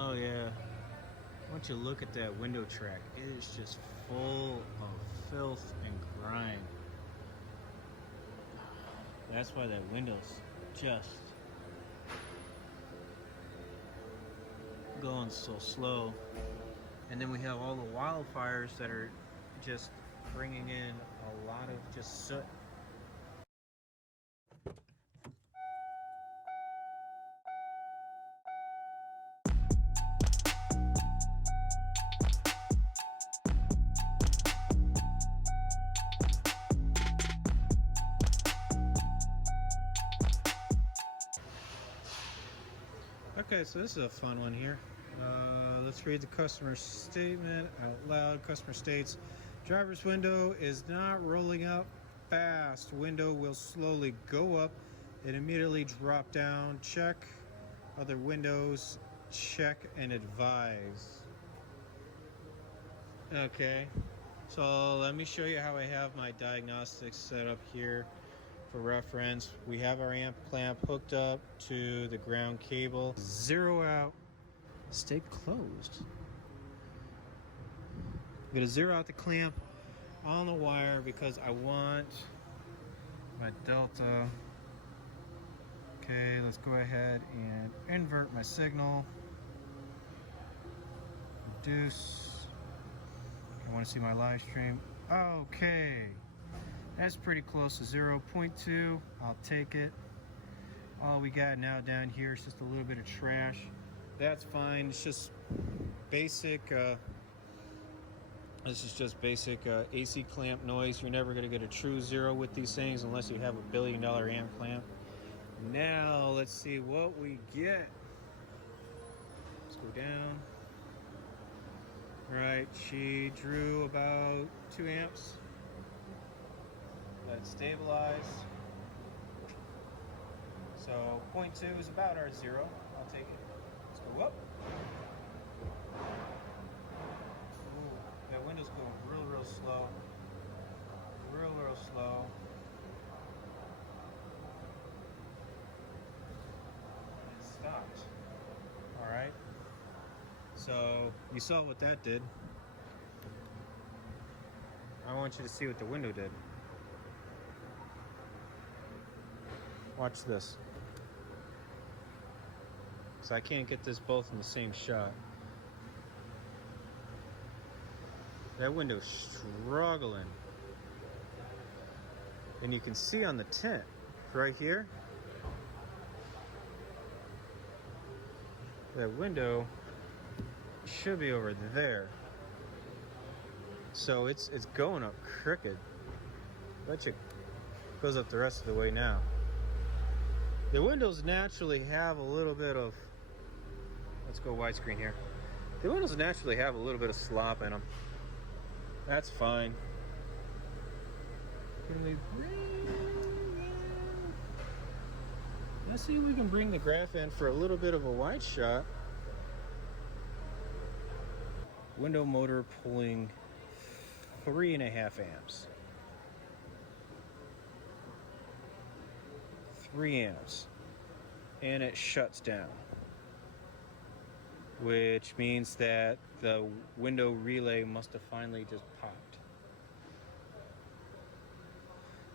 Oh yeah. Once you look at that window track, it is just full of filth and grime. That's why that window's just going so slow. And then we have all the wildfires that are just bringing in a lot of just soot. Okay, so this is a fun one here. Let's read the customer statement out loud. Customer states, driver's window is not rolling up fast. Window will slowly go up and immediately drop down. Check other windows. Check and advise. Okay, so let me show you how I have my diagnostics set up here. For reference, we have our amp clamp hooked up to the ground cable. Zero out, stay closed. I'm gonna zero out the clamp on the wire because I want my delta. Okay, let's go ahead and invert my signal. Reduce. I want to see my live stream. Okay. That's pretty close to 0.2. I'll take it. All we got now down here is just a little bit of trash. That's fine. It's just basic. This is just basic AC clamp noise. You're never going to get a true zero with these things unless you have $1 billion amp clamp. Now let's see what we get. Let's go down. Right, she drew about 2 amps. Let it stabilize. So 0.2 is about our zero. I'll take it. Let's go up. Ooh, that window's going real slow. Real slow. It stopped. All right. So you saw what that did. I want you to see what the window did. Watch this. So I can't get this both in the same shot. That window's struggling. And you can see on the tint right here, that window should be over there. So it's going up crooked. Bet you it goes up the rest of the way now. The windows naturally have a little bit of, let's go widescreen here. The windows naturally have a little bit of slop in them. That's fine. Can we bring in? Let's see if we can bring the graph in for a little bit of a wide shot. Window motor pulling 3.5 amps. 3 amps. And it shuts down. Which means that the window relay must have finally just popped.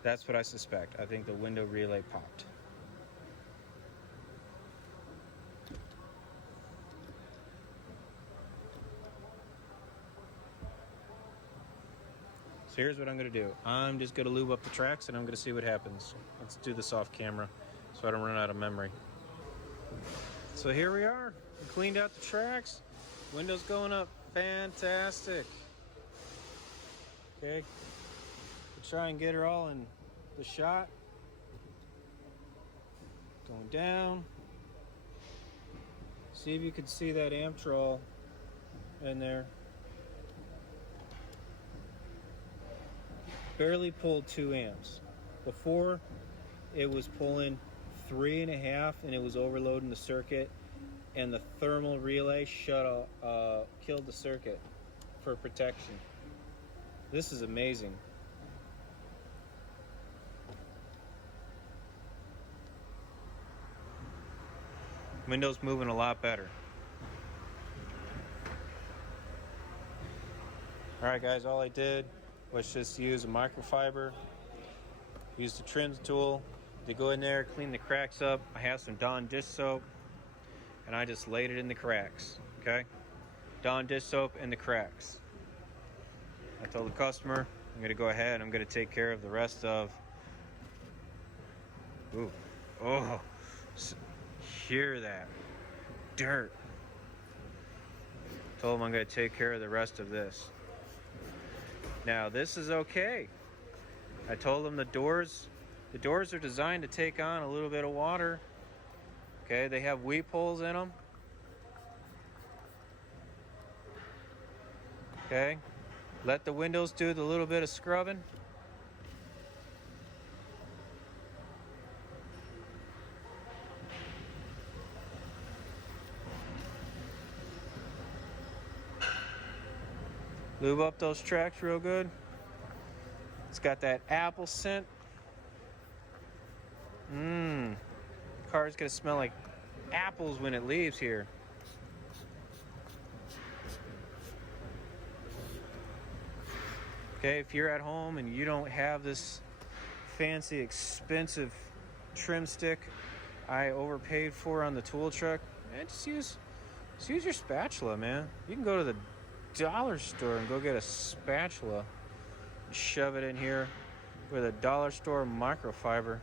That's what I suspect. I think the window relay popped. So here's what I'm going to do. I'm just going to lube up the tracks and I'm going to see what happens. Let's do this off camera so I don't run out of memory. So here we are. We cleaned out the tracks. Windows going up. Fantastic. Okay. We'll try and get her all in the shot. Going down. See if you can see that amp troll in there. Barely pulled 2 amps. Before, it was pulling 3.5 and it was overloading the circuit, and the thermal relay killed the circuit for protection. This is amazing. Windows moving a lot better. Alright guys, all I did was just use a microfiber, use the trim tool to go in there, clean the cracks up. I have some Dawn dish soap and I just laid it in the cracks, okay? Dawn dish soap in the cracks. I told the customer I'm gonna go ahead and I'm gonna take care of the rest of, ooh, oh, hear that, dirt. Told him I'm gonna take care of the rest of this. Now this is okay. I told him the doors are designed to take on a little bit of water. Okay, they have weep holes in them. Okay, let the windows do the little bit of scrubbing. Lube up those tracks real good. It's got that apple scent. Car's gonna smell like apples when it leaves here. Okay, if you're at home and you don't have this fancy, expensive trim stick I overpaid for on the tool truck, man, just use your spatula, man. You can go to the dollar store and go get a spatula and shove it in here with a dollar store microfiber.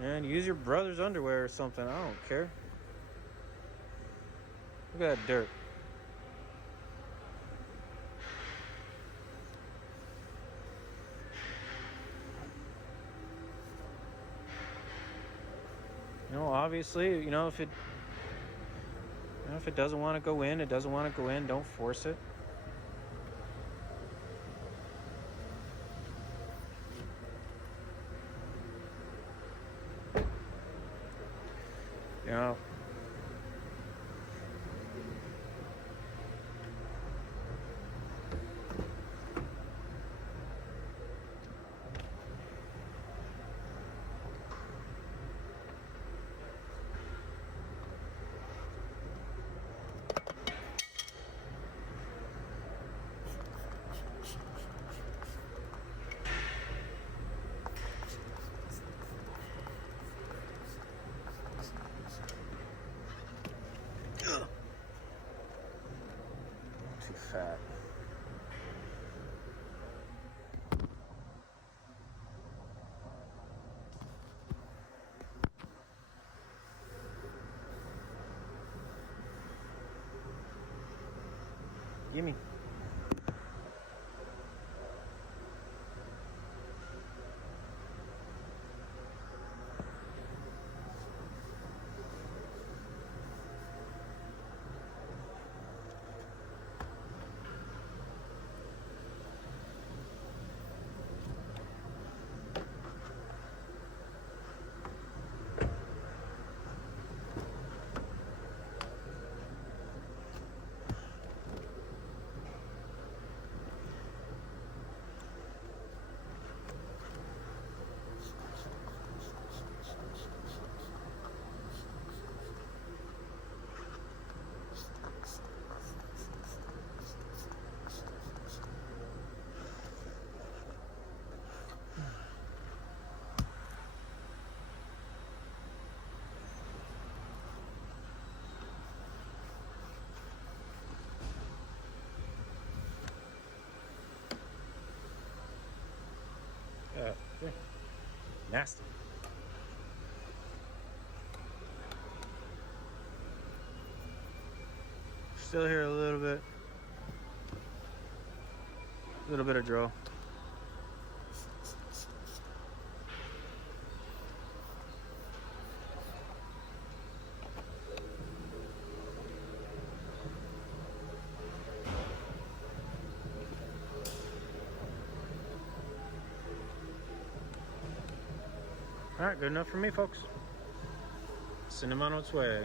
And use your brother's underwear or something. I don't care. Look at that dirt. You know, obviously, you know, if it doesn't want to go in, it doesn't want to go in. Don't force it. You know. Too fat. Gimme. Yeah. Nasty. Still here a little bit. A little bit of draw. All right, good enough for me, folks. Send him on its way.